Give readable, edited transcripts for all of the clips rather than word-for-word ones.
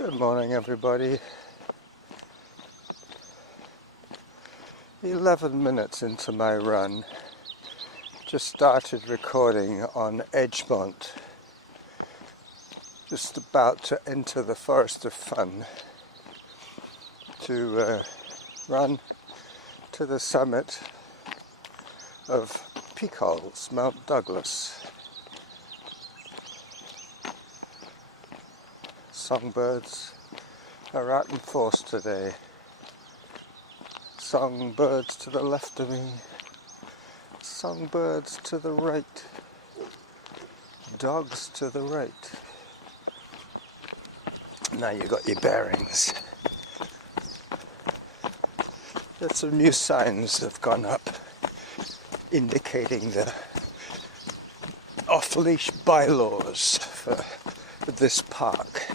Good morning, everybody. 11 minutes into my run. Just started recording on Edgemont. Just about to enter the Forest of Fun to run to the summit of Puddles, Mount Douglas. Songbirds are out in force today. Songbirds to the left of me, songbirds to the right, dogs to the right. Now you got your bearings. There's some new signs that have gone up indicating the off-leash bylaws for this park.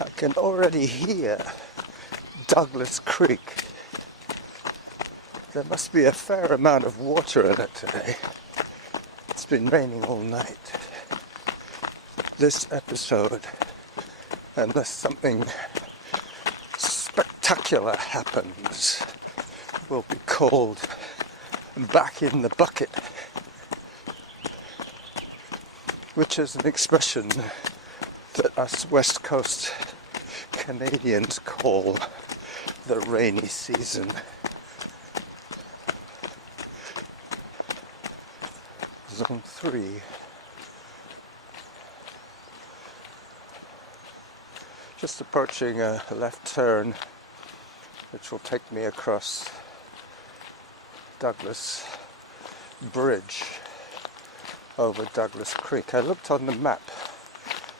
I can already hear Douglas Creek. There must be a fair amount of water in it today. It's been raining all night. This episode, unless something spectacular happens, will be called Back in the Bucket, which is an expression that us West Coast Canadians call the rainy season. Zone 3. Just approaching a left turn which will take me across Douglas Bridge over Douglas Creek. I looked on the map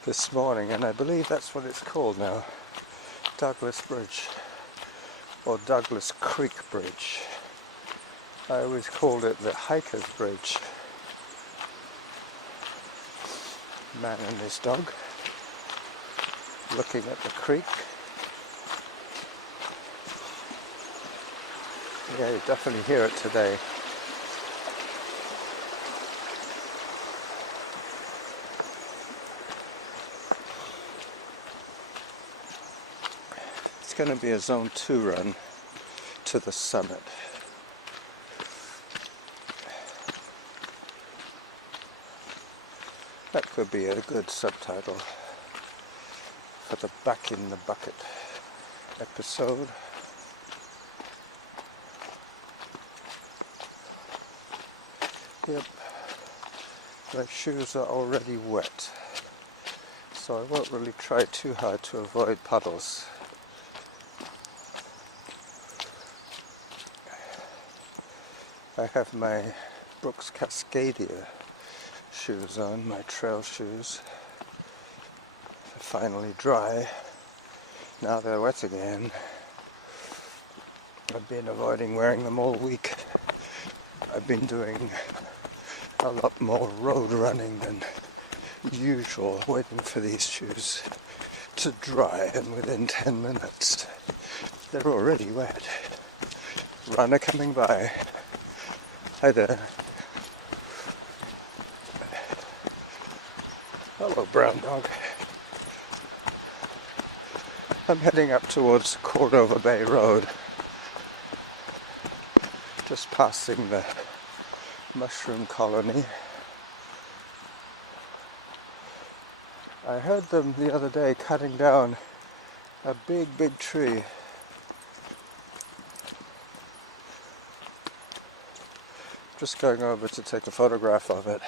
this morning and I believe that's what it's called now. Douglas Bridge or Douglas Creek Bridge. I always called it the Hiker's Bridge. Man and his dog looking at the creek. Yeah, you definitely hear it today. It's going to be a Zone 2 run to the summit. That could be a good subtitle for the Back in the Bucket episode. Yep, my shoes are already wet, so I won't really try too hard to avoid puddles. I have my Brooks Cascadia shoes on, my trail shoes. They're finally dry. Now they're wet again. I've been avoiding wearing them all week. I've been doing a lot more road running than usual, waiting for these shoes to dry, and within 10 minutes they're already wet. Runner coming by. Hi there. Hello, brown dog. I'm heading up towards Cordova Bay Road, just passing the mushroom colony. I heard them the other day cutting down a big tree. Just going over to take a photograph of it.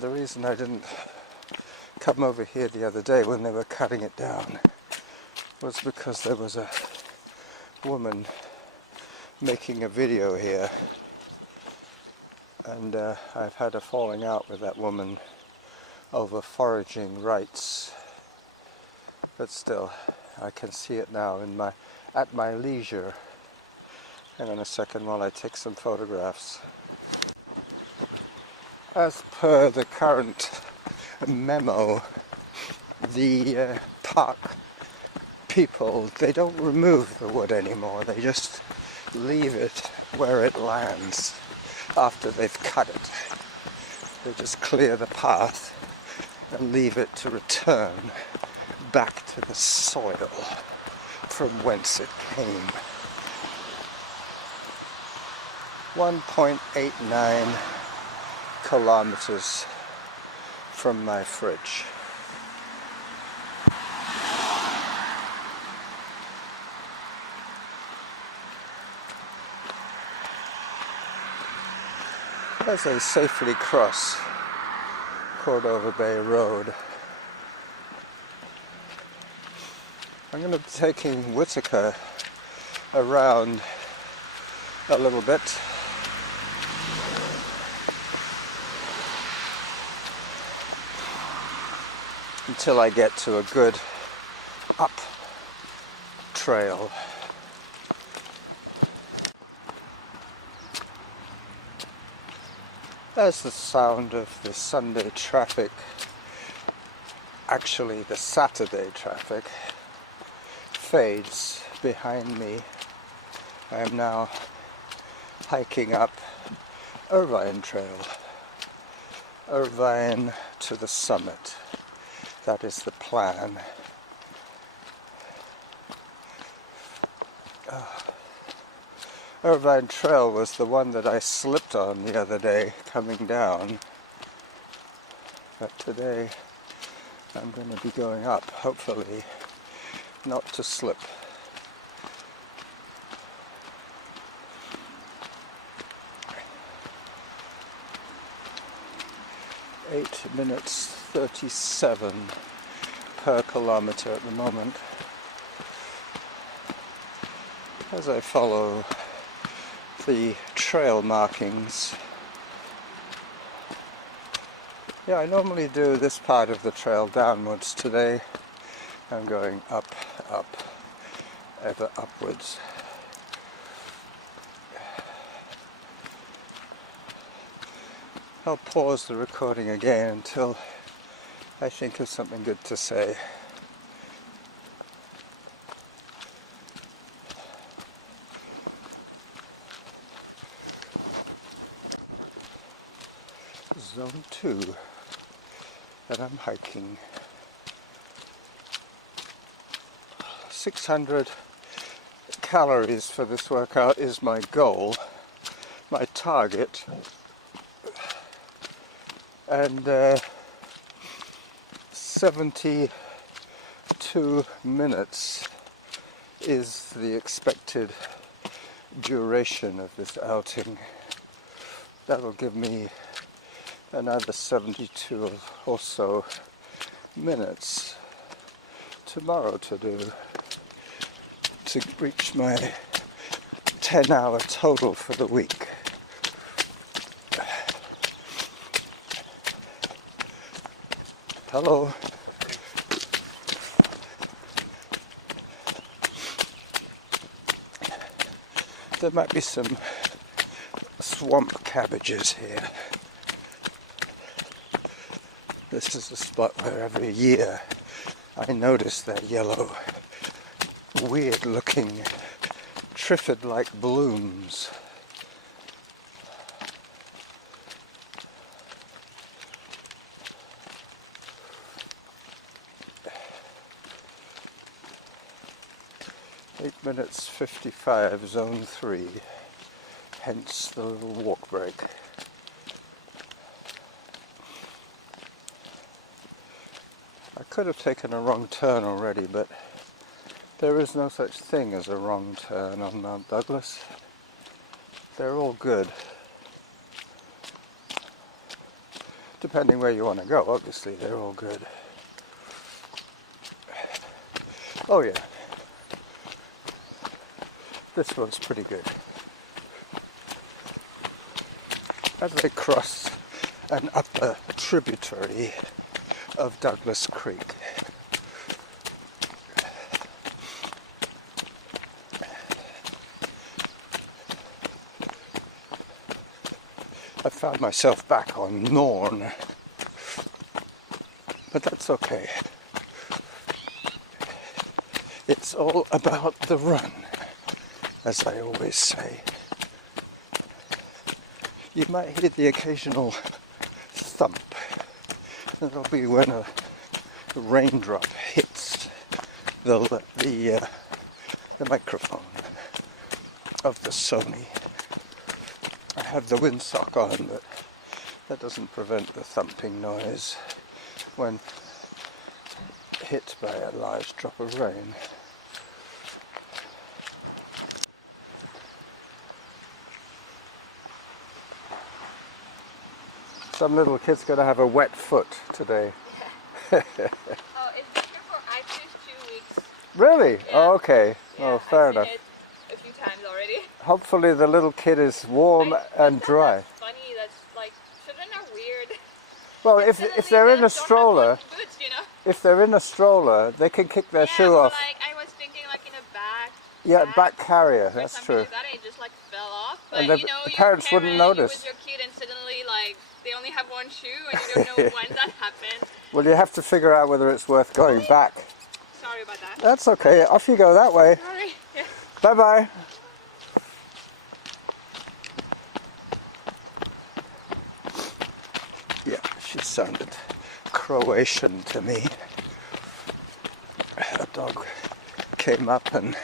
The reason I didn't come over here the other day when they were cutting it down was because there was a woman making a video here, and I've had a falling out with that woman over foraging rights, but still I can see it now at my leisure. Hang on a second while I take some photographs. As per the current memo, the park people, they don't remove the wood anymore, they just leave it where it lands after they've cut it. They just clear the path and leave it to return back to the soil from whence it came. 1.89 kilometers from my fridge. As I safely cross Cordova Bay Road, I'm going to be taking Whitaker around a little bit. Until I get to a good up trail. As the sound of the Sunday traffic, actually the Saturday traffic, fades behind me, I am now hiking up Irvine Trail. Irvine to the summit. That is the plan. Irvine Trail was the one that I slipped on the other day coming down. But today I'm going to be going up, hopefully not to slip. Eight minutes 37 per kilometer at the moment. As I follow the trail markings. Yeah, I normally do this part of the trail downwards. Today I'm going up, ever upwards. I'll pause the recording again until I think of something good to say. Zone 2 that I'm hiking. 600 calories for this workout is my goal, my target, and 72 minutes is the expected duration of this outing. That'll give me another 72 or so minutes tomorrow to do to reach my 10-hour total for the week. Hello. There might be some swamp cabbages here. This is a spot where every year I notice their yellow, weird-looking, triffid-like blooms. Eight minutes 55, zone 3, hence the little walk break. I could have taken a wrong turn already, but there is no such thing as a wrong turn on Mount Douglas. They're all good. Depending where you want to go, obviously, they're all good. Oh yeah. This one's pretty good. As I cross an upper tributary of Douglas Creek, I found myself back on Norn, but that's okay. It's all about the run, as I always say. You might hear the occasional thump It'll be when a raindrop hits the microphone of the Sony. I have the windsock on, but that doesn't prevent the thumping noise when hit by a large drop of rain. Some little kid's going to have a wet foot today. Oh, it's been here for I finished 2 weeks. Really? Yeah. Oh, okay. Yeah, Oh, fair enough. I've seen it a few times already. Hopefully the little kid is warm and dry. That's funny. That's like, children are weird. Well, And if suddenly they're they in a don't have stroller, boots, you know? if they're in a stroller, they can kick their shoe or off. like I was thinking like in a bag. Yeah, back carrier. Or That's something true. like that, and it just like fell off. But And you know, the your parents wouldn't parent, notice. With your kid, and suddenly like they only have one shoe, and you don't know when that happened. Well, you have to figure out whether it's worth going back. Sorry about that. That's okay. Off you go that way. Sorry. Yeah. Bye-bye. Yeah, she sounded Croatian to me. A dog came up and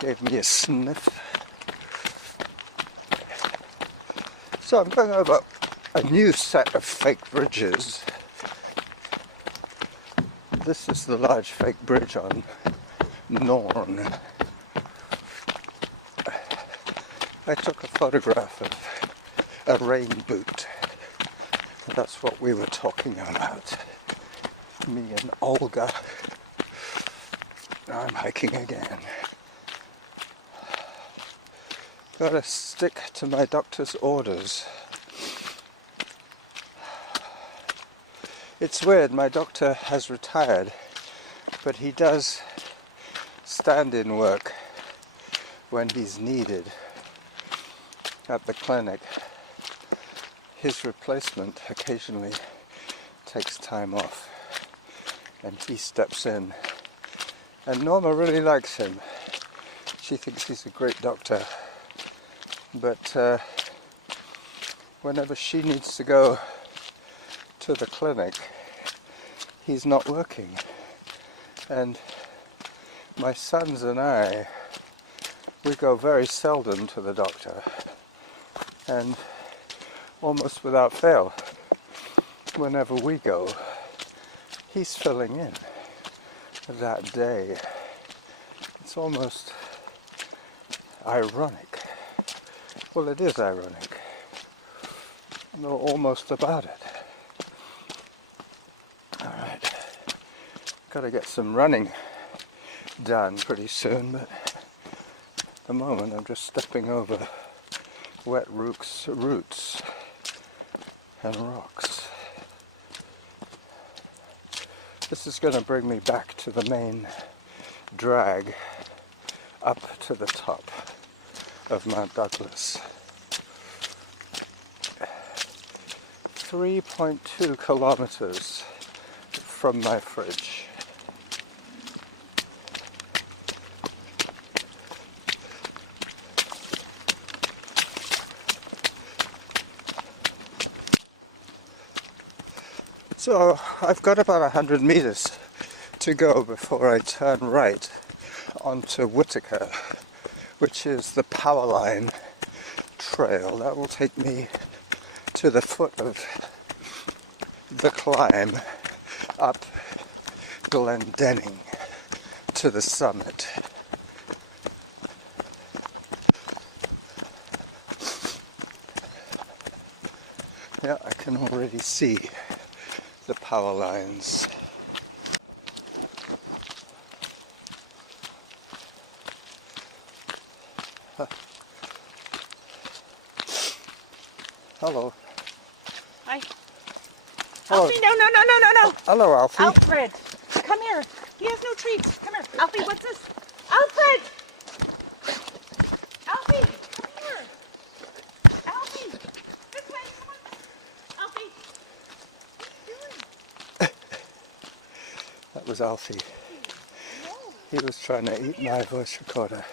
gave me a sniff. So I'm going over a new set of fake bridges. This is the large fake bridge on Norn. I took a photograph of a rain boot. That's what we were talking about. Me and Olga. Now I'm hiking again. Gotta stick to my doctor's orders. It's weird, my doctor has retired, but he does stand-in work when he's needed at the clinic. His replacement occasionally takes time off and he steps in. And Norma really likes him. She thinks he's a great doctor. But whenever she needs to go to the clinic, he's not working. And my sons and I, we go very seldom to the doctor. And almost without fail, whenever we go, he's filling in that day. It's almost ironic. Well, it is ironic. No, almost about it. Alright. Gotta get some running done pretty soon, but at the moment I'm just stepping over wet roots and rocks. This is going to bring me back to the main drag up to the top of Mount Douglas. 3.2 kilometers from my fridge. So I've got about 100 meters to go before I turn right onto Whitaker, which is the power line trail. That will take me to the foot of the climb up Glen Denning to the summit. Yeah, I can already see the power lines. Hello. Hi. Hello. Alfie, no. Hello, Alfie. Alfred, come here. He has no treats. Come here. Alfie, what's this? Alfred! Alfie, come here. Alfie, this way. Come on. Alfie, what are you doing? That was Alfie. No. He was trying to eat my voice recorder.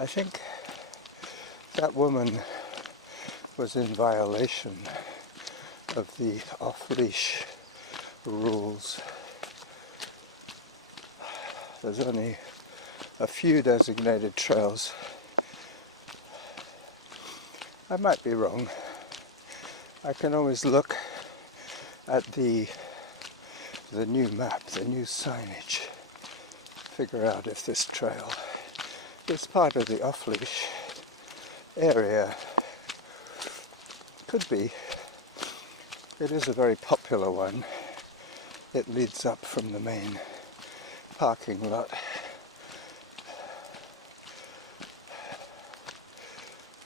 I think That woman was in violation of the off-leash rules. There's only a few designated trails. I might be wrong. I can always look at the new map, the new signage, figure out if this trail is part of the off-leash area. Could be. It is a very popular one. It leads up from the main parking lot.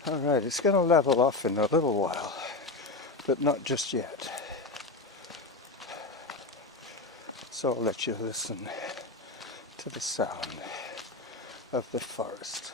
Alright, it's going to level off in a little while, but not just yet. So I'll let you listen to the sound of the forest.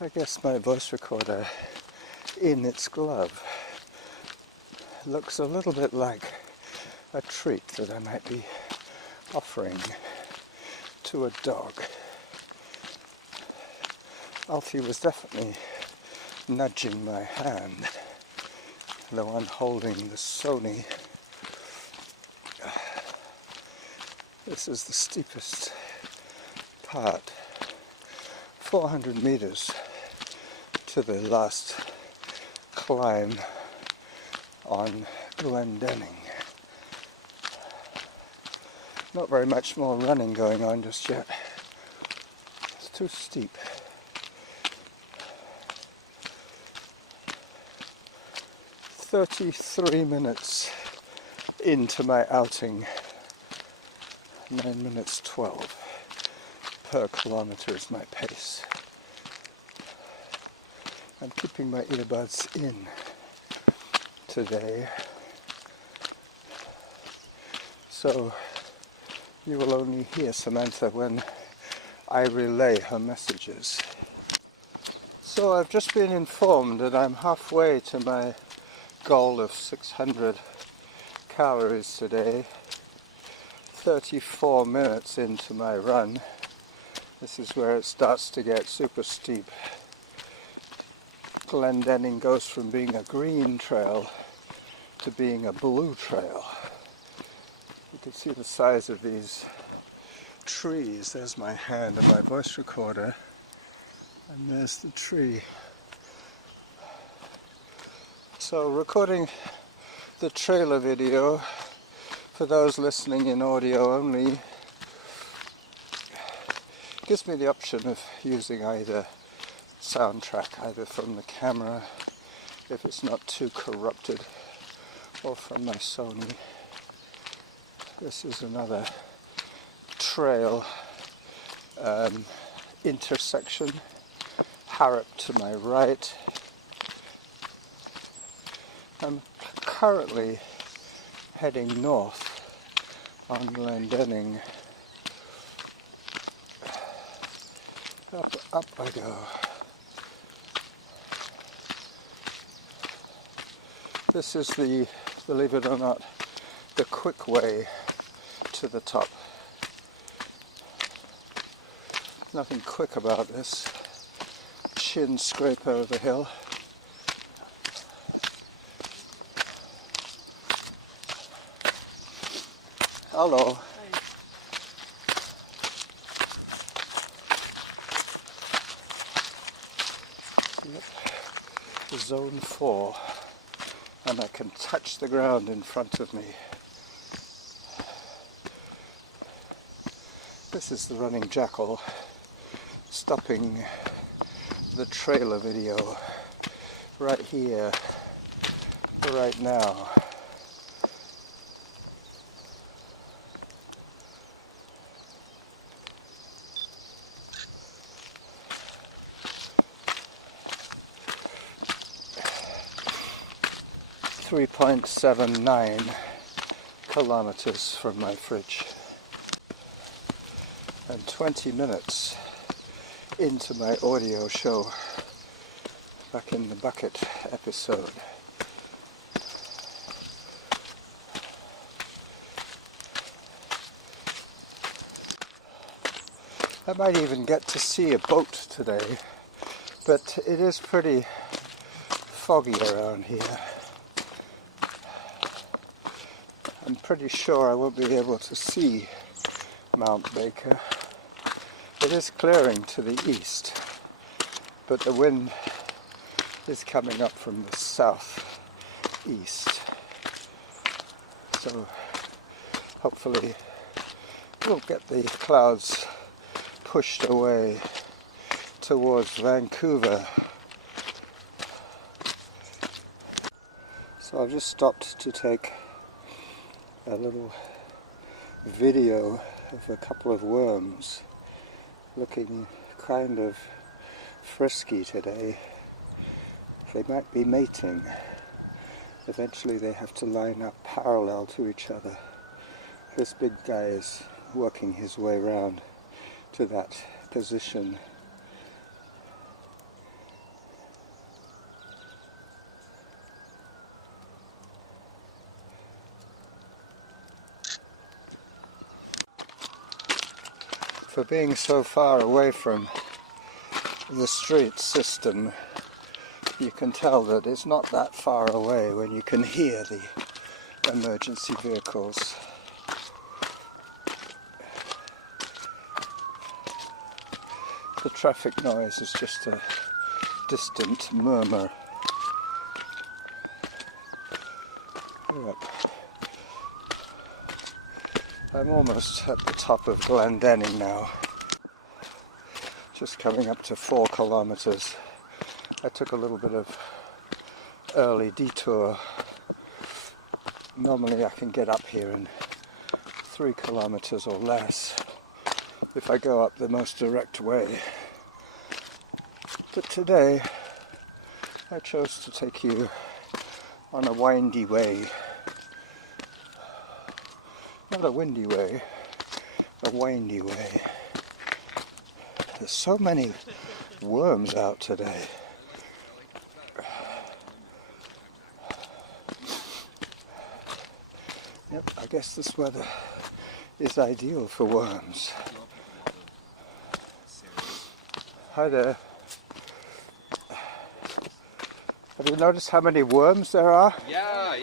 I guess my voice recorder in its glove looks a little bit like a treat that I might be offering to a dog. Alfie was definitely nudging my hand, the one holding the Sony. This is the steepest part, 400 meters to the last climb on Glen Denning. Not very much more running going on just yet. It's too steep. "33 minutes into my outing, 9 minutes 12 per kilometer is my pace. I'm keeping my earbuds in today, so you will only hear Samantha when I relay her messages. So I've just been informed that I'm halfway to my goal of 600 calories today, 34 minutes into my run. This is where it starts to get super steep. Glen Denning goes from being a green trail to being a blue trail. You can see the size of these trees. There's my hand and my voice recorder, and there's the tree. So recording the trailer video for those listening in audio only gives me the option of using either soundtrack, either from the camera if it's not too corrupted, or from my Sony. This is another trail intersection. Harrop to my right. I'm currently heading north on Glen Denning. Up I go. This is the, believe it or not, the quick way to the top. Nothing quick about this. Chin scrape over the hill. Hello. Yep. Zone 4. And I can touch the ground in front of me. This is the Running Jackal stopping the trailer video right here, right now. 3.79 kilometers from my fridge, and 20 minutes into my audio show, back in the bucket episode. I might even get to see a boat today, but it is pretty foggy around here. I'm pretty sure I won't be able to see Mount Baker. It is clearing to the east, but the wind is coming up from the southeast. So hopefully we'll get the clouds pushed away towards Vancouver. So I've just stopped to take a little video of a couple of worms looking kind of frisky today. They might be mating. Eventually they have to line up parallel to each other. This big guy is working his way around to that position. For being so far away from the street system, you can tell that it's not that far away when you can hear the emergency vehicles. The traffic noise is just a distant murmur. Yep. I'm almost at the top of Glen Denning now. Just coming up to 4 kilometers. I took a little bit of early detour. Normally I can get up here in 3 kilometers or less if I go up the most direct way. But today I chose to take you on a windy way. Not a windy way, a windy way. There's so many worms out today. Yep, I guess this weather is ideal for worms. Hi there. Have you noticed how many worms there are? Yeah.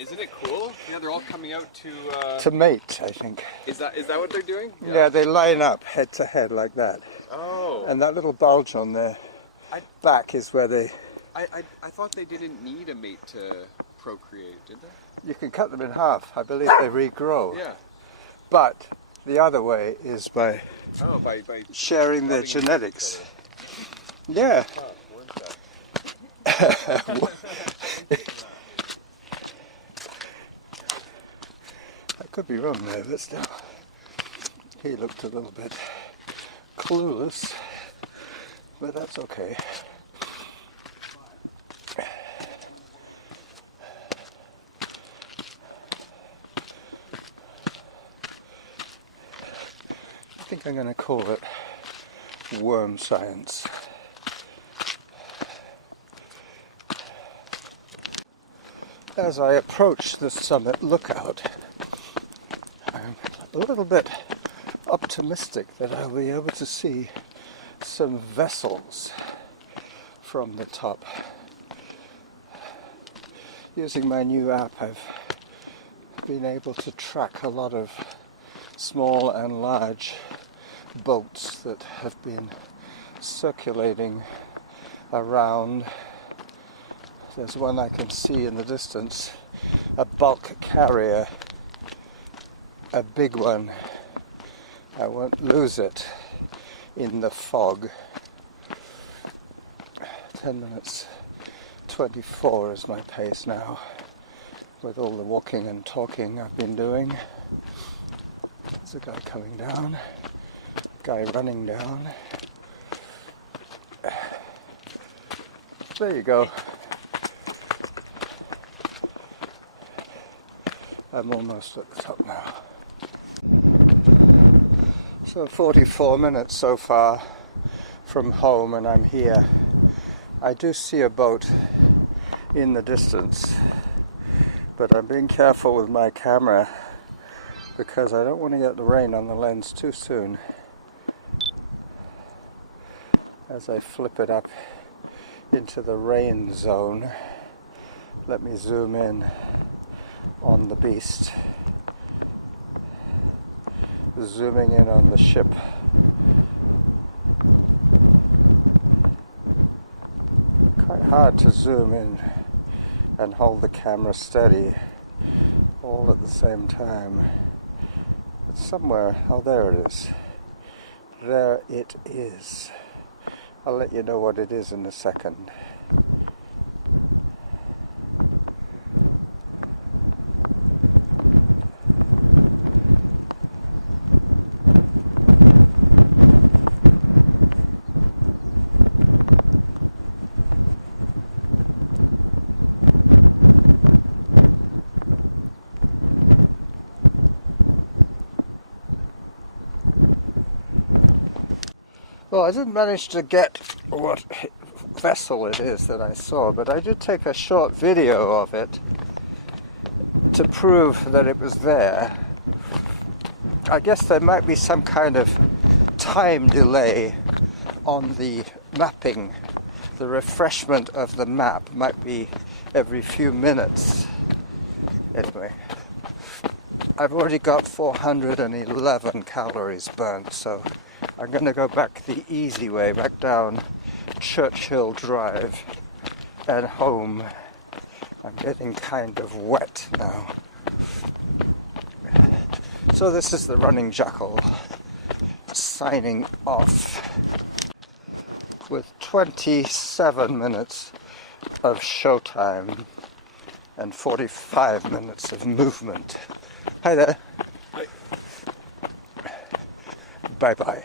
Isn't it cool? Yeah, they're all coming out to mate, I think. Is that what they're doing? Yeah, they line up head to head like that. Oh. And that little bulge on their back is where they... I thought they didn't need a mate to procreate, did they? You can cut them in half. I believe they regrow. Yeah. But the other way is by by sharing their genetics. Yeah. I could be wrong there, but still. He looked a little bit clueless, but that's okay. I think I'm going to call it worm science. As I approach the summit lookout, I'm a little bit optimistic that I'll be able to see some vessels from the top. Using my new app, I've been able to track a lot of small and large boats that have been circulating around. There's one I can see in the distance, a bulk carrier, a big one. I won't lose it in the fog. 10 minutes 24 is my pace now, with all the walking and talking I've been doing. There's a guy coming down, a guy running down. There you go. I'm almost at the top now. So 44 minutes so far from home, and I'm here. I do see a boat in the distance, but I'm being careful with my camera because I don't want to get the rain on the lens too soon. As I flip it up into the rain zone, let me zoom in on the beast, zooming in on the ship. Quite hard to zoom in and hold the camera steady all at the same time. But somewhere, oh, there it is. There it is. I'll let you know what it is in a second. Well, I didn't manage to get what vessel it is that I saw, but I did take a short video of it to prove that it was there. I guess there might be some kind of time delay on the mapping. The refreshment of the map might be every few minutes. Anyway, I've already got 411 calories burnt, so I'm going to go back the easy way, back down Churchill Drive and home. I'm getting kind of wet now. So this is the Running Jackal signing off with 27 minutes of showtime and 45 minutes of movement. Hi there. Hi. Bye-bye.